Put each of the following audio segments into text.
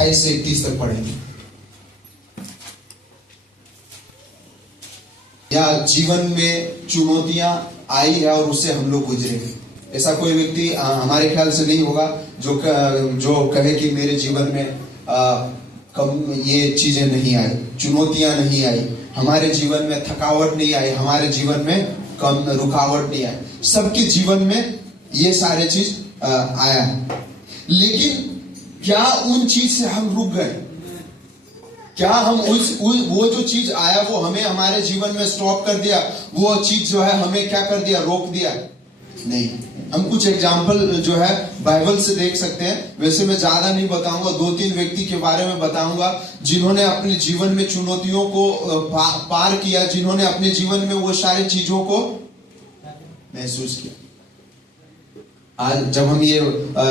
28 से 31 तक पढ़ेंगे। या जीवन में चुनौतियां आई है और उससे हम लोग गुजरेंगे। ऐसा कोई व्यक्ति हमारे ख्याल से नहीं होगा जो कहे कि मेरे जीवन में कम ये चीजें नहीं आई, चुनौतियां नहीं आई, हमारे जीवन में थकावट नहीं आई, हमारे जीवन में कम रुकावट नहीं आई। सबके जीवन में ये सारे चीज आया है। लेकिन क्या उन चीज से हम रुक गए? क्या हम वो जो चीज आया वो हमें हमारे जीवन में स्टॉप कर दिया? वो चीज जो है हमें क्या कर दिया? रोक दिया? नहीं। हम कुछ एग्जाम्पल जो है बाइबल से देख सकते हैं। वैसे मैं ज्यादा नहीं बताऊंगा, 2-3 व्यक्ति के बारे में बताऊंगा जिन्होंने अपने जीवन में चुनौतियों को पार किया, जिन्होंने अपने जीवन में वो सारी चीजों को महसूस किया। आज जब हम ये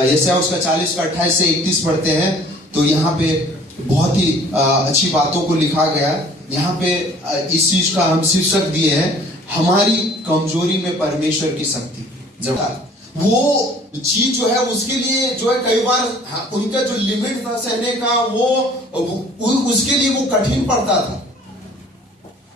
यशायाह उसका 40 का 28 से 31 पढ़ते हैं तो यहाँ पे बहुत ही अच्छी बातों को लिखा गया है। यहाँ पे इस चीज का हम शीर्षक दिए हैं, हमारी कमजोरी में परमेश्वर की शक्ति। जब वो चीज जो है उसके लिए जो है कई बार उनका जो लिमिट था सहने का वो उसके लिए वो कठिन पड़ता था।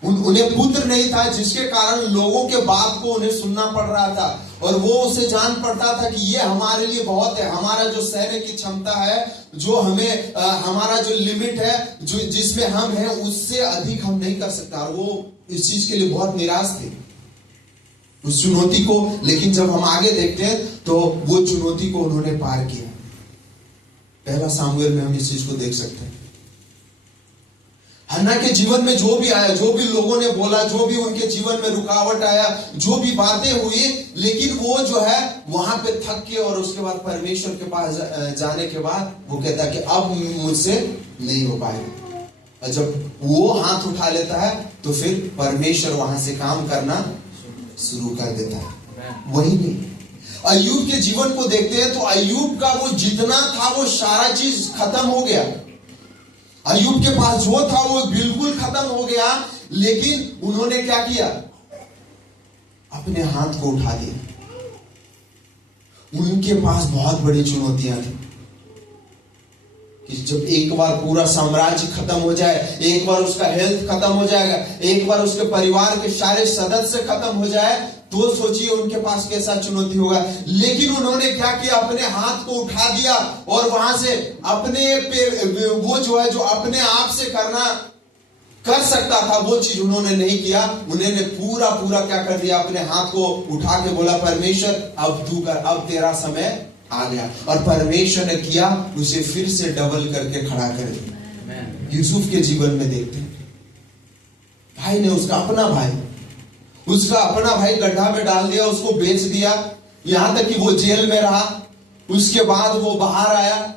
उन्हें पुत्र नहीं था जिसके कारण लोगों के बात को उन्हें सुनना पड़ रहा था और वो उसे जान पड़ता था कि ये हमारे लिए बहुत है, हमारा जो सहने की क्षमता है, जो हमें हमारा जो लिमिट है, जो जिसमें हम हैं उससे अधिक हम नहीं कर सकता। और वो इस चीज के लिए बहुत निराश थे उस चुनौती को। लेकिन जब हम आगे देखते हैं तो वो चुनौती को उन्होंने पार किया। पहला सामुएल में हम इस चीज को देख सकते हैं। हन्ना के जीवन में जो भी आया, जो भी लोगों ने बोला, जो भी उनके जीवन में रुकावट आया, जो भी बातें हुई, लेकिन वो जो है वहां पे थक के और उसके बाद परमेश्वर के पास जाने के बाद वो कहता है कि अब मुझसे नहीं हो पाएगा। और जब वो हाथ उठा लेता है तो फिर परमेश्वर वहां से काम करना शुरू कर देता है। वही नहीं, अय्यूब के जीवन को देखते हैं तो अय्यूब का वो जितना था वो सारा चीज खत्म हो गया। अय्यूब के पास जो था वो बिल्कुल खत्म हो गया, लेकिन उन्होंने क्या किया? अपने हाथ को उठा दिया। उनके पास बहुत बड़ी चुनौतियां थी कि जब एक बार पूरा साम्राज्य खत्म हो जाए, एक बार उसका हेल्थ खत्म हो जाएगा, एक बार उसके परिवार के सारे सदस्य खत्म हो जाए, तो सोचिए उनके पास कैसा चुनौती होगा। लेकिन उन्होंने क्या किया? अपने हाथ को उठा दिया और वहां से अपने पे वो जो है जो अपने आप से करना कर सकता था वो चीज उन्होंने नहीं किया। उन्होंने पूरा क्या कर दिया? अपने हाथ को उठा के बोला परमेश्वर अब तू कर, अब तेरा समय आ गया। और परमेश्वर ने किया, उसे फिर से डबल करके खड़ा कर दिया। यूसुफ के जीवन में देखते हैं, भाई ने उसका अपना भाई गड्ढा में डाल दिया, उसको बेच दिया, यहां तक कि वो जेल में रहा। उसके बाद वो बाहर आया।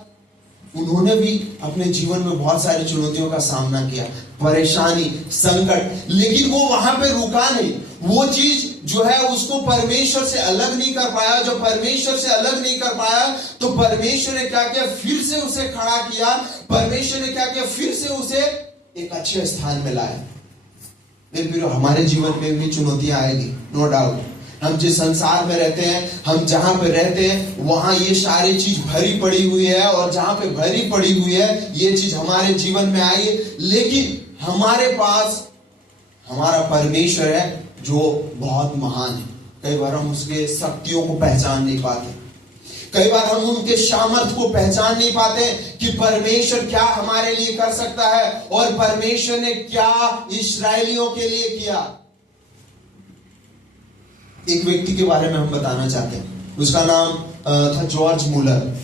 उन्होंने भी अपने जीवन में बहुत सारी चुनौतियों का सामना किया, परेशानी, संकट, लेकिन वो वहां पे रुका नहीं। वो चीज जो है उसको परमेश्वर से अलग नहीं कर पाया। जब परमेश्वर से अलग नहीं कर पाया तो परमेश्वर ने क्या किया? फिर से उसे खड़ा किया। परमेश्वर ने क्या किया? फिर से उसे एक अच्छे स्थान में लाया। फिर हमारे जीवन में भी चुनौतियां आएगी, नो डाउट। हम जिस संसार में रहते हैं, हम जहां पे रहते हैं, वहां ये सारी चीज भरी पड़ी हुई है और जहां पे भरी पड़ी हुई है ये चीज हमारे जीवन में आई है। लेकिन हमारे पास हमारा परमेश्वर है जो बहुत महान है। कई बार हम उसके शक्तियों को पहचान नहीं पाते, कई बार हम उनके सामर्थ को पहचान नहीं पाते कि परमेश्वर क्या हमारे लिए कर सकता है और परमेश्वर ने क्या इस्राएलियों के लिए किया। एक व्यक्ति के बारे में हम बताना चाहते हैं, उसका नाम था जॉर्ज मुलर।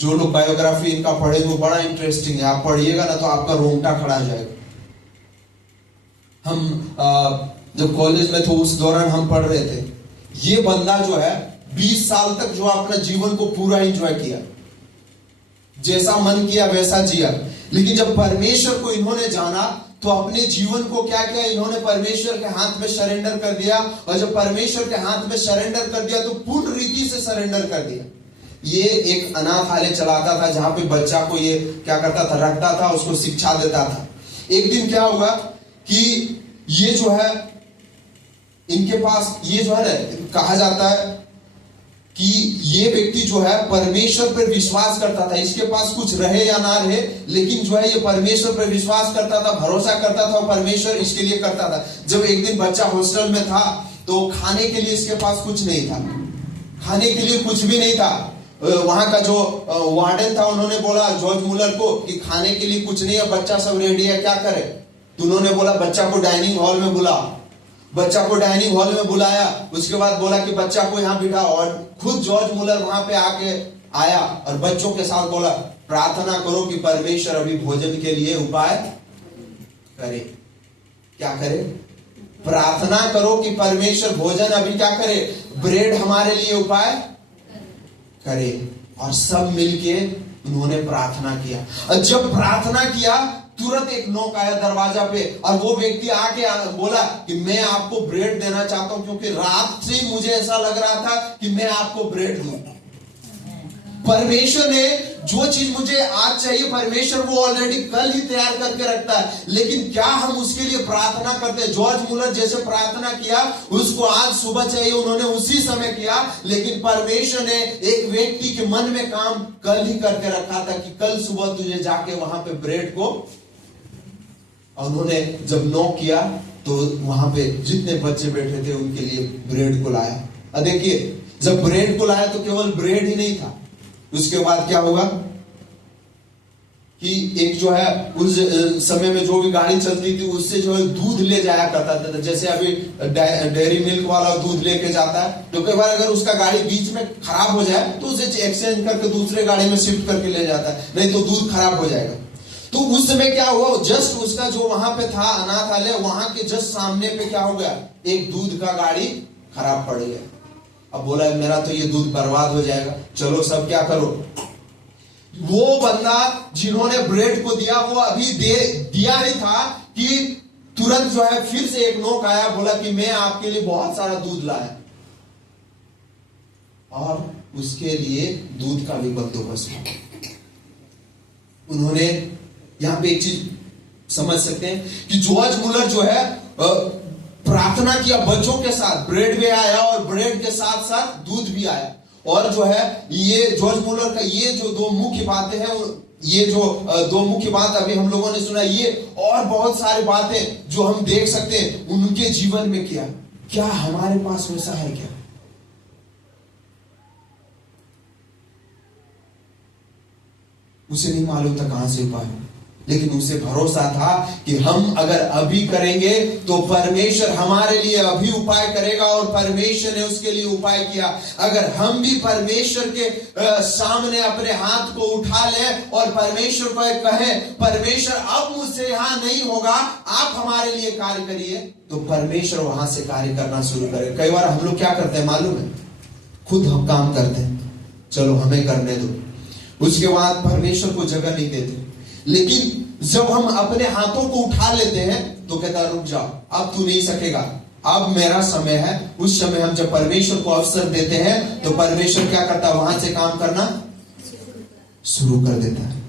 जो लोग बायोग्राफी इनका पढ़े वो बड़ा इंटरेस्टिंग है, आप पढ़िएगा ना तो आपका रोंगटा खड़ा जाएगा। हम जब कॉलेज में थे उस दौरान हम पढ़ रहे थे, ये बंदा जो है 20 साल तक जो अपना जीवन को पूरा एंजॉय किया, जैसा मन किया वैसा जिया। लेकिन जब परमेश्वर को इन्होंने जाना तो अपने जीवन को क्या किया? इन्होंने परमेश्वर के हाथ में सरेंडर कर दिया। और जब परमेश्वर के हाथ में सरेंडर कर दिया तो पूर्ण रीति से सरेंडर कर दिया। ये एक अनाथालय चलाता था जहां पे बच्चा को ये क्या करता था? रखता था, उसको शिक्षा देता था। एक दिन क्या हुआ कि ये जो है इनके पास ये जो है ना, कहा जाता है कि ये व्यक्ति जो है परमेश्वर पर विश्वास करता था, इसके पास कुछ रहे या ना रहे, लेकिन जो है ये परमेश्वर पर विश्वास करता था, भरोसा करता था, परमेश्वर इसके लिए करता था। जब एक दिन बच्चा हॉस्टल में था तो खाने के लिए इसके पास कुछ नहीं था, खाने के लिए कुछ भी नहीं था। वहां का जो वार्डन था उन्होंने बोला जॉर्ज मुलर को कि खाने के लिए कुछ नहीं है, बच्चा सब रेडी है, क्या करे? तो उन्होंने बोला बच्चा को डाइनिंग हॉल में बुला। बच्चा को डाइनिंग हॉल में बुलाया, उसके बाद बोला कि बच्चा को यहाँ बिठा, और खुद जॉर्ज मुलर वहां पे आके आया और बच्चों के साथ बोला प्रार्थना करो कि परमेश्वर अभी भोजन के लिए उपाय करे। क्या करे? प्रार्थना करो कि परमेश्वर भोजन अभी क्या करे, ब्रेड हमारे लिए उपाय करे। और सब मिलके उन्होंने प्रार्थना किया, और जब प्रार्थना किया तुरंत एक नॉक आया दरवाजा पे, और वो व्यक्ति आके बोला कि मैं आपको ब्रेड देना चाहता हूं, क्योंकि रात से मुझे ऐसा लग रहा था कि मैं आपको ब्रेड दूं। परमेश्वर ने जो चीज मुझे आज चाहिए, परमेश्वर वो ऑलरेडी कल ही तैयार करके रखता है, लेकिन क्या हम उसके लिए प्रार्थना करते हैं? जॉर्ज मुलर जैसे प्रार्थना किया, उसको आज सुबह चाहिए, उन्होंने उसी समय किया, लेकिन परमेश्वर ने एक व्यक्ति के मन में काम कल ही करके रखा था कि कल सुबह तुझे जाके वहां पे ब्रेड को। और उन्होंने जब नॉक किया तो वहां पे जितने बच्चे बैठे थे उनके लिए ब्रेड को लाया। अब देखिए, जब ब्रेड को लाया तो केवल ब्रेड ही नहीं था, उसके बाद क्या होगा कि एक जो है उस समय में जो भी गाड़ी चलती थी उससे जो है दूध ले जाया करता था। जैसे अभी डेयरी मिल्क वाला दूध लेके जाता है, तो कई बार अगर उसका गाड़ी बीच में खराब हो जाए तो उसे एक्सचेंज करके दूसरे गाड़ी में शिफ्ट करके ले जाता है, नहीं तो दूध खराब हो जाएगा। तो उस समय क्या हुआ, जस्ट उसका जो वहां पे था अनाथालय, वहां के जस्ट सामने पे क्या हो गया, एक दूध का गाड़ी खराब पड़ गया। अब बोला मेरा तो ये दूध बर्बाद हो जाएगा, चलो सब क्या करो। वो बंदा जिन्होंने ब्रेड को दिया वो अभी दिया ही था कि तुरंत जो है फिर से एक नोक आया, बोला कि मैं आपके लिए बहुत सारा दूध लाया, और उसके लिए दूध का भी बंदोबस्त हुआ। उन्होंने यहां पे एक चीज समझ सकते हैं कि जॉर्ज मुलर जो है प्रार्थना किया बच्चों के साथ, ब्रेड भी आया और ब्रेड के साथ साथ दूध भी आया। और जो है ये जॉर्ज मुलर का ये जो दो मुख्य बातें हैं, ये जो दो मुख्य बात अभी हम लोगों ने सुना, ये और बहुत सारी बातें जो हम देख सकते हैं उनके जीवन में किया। क्या हमारे पास वैसा है क्या? उसे नहीं मालूम था कहां से उपाय, लेकिन उसे भरोसा था कि हम अगर अभी करेंगे तो परमेश्वर हमारे लिए अभी उपाय करेगा, और परमेश्वर ने उसके लिए उपाय किया। अगर हम भी परमेश्वर के सामने अपने हाथ को उठा लें और परमेश्वर को कहें परमेश्वर अब मुझसे यहां नहीं होगा, आप हमारे लिए कार्य करिए, तो परमेश्वर वहां से कार्य करना शुरू करे। कई बार हम लोग क्या करते हैं मालूम है, खुद हम काम करते हैं, चलो हमें करने दो, उसके बाद परमेश्वर को जगह नहीं देते। लेकिन जब हम अपने हाथों को उठा लेते हैं तो कहता रुक जाओ, अब तू नहीं सकेगा, अब मेरा समय है। उस समय हम जब परमेश्वर को अवसर देते हैं तो परमेश्वर क्या करता है, वहां से काम करना शुरू कर देता है।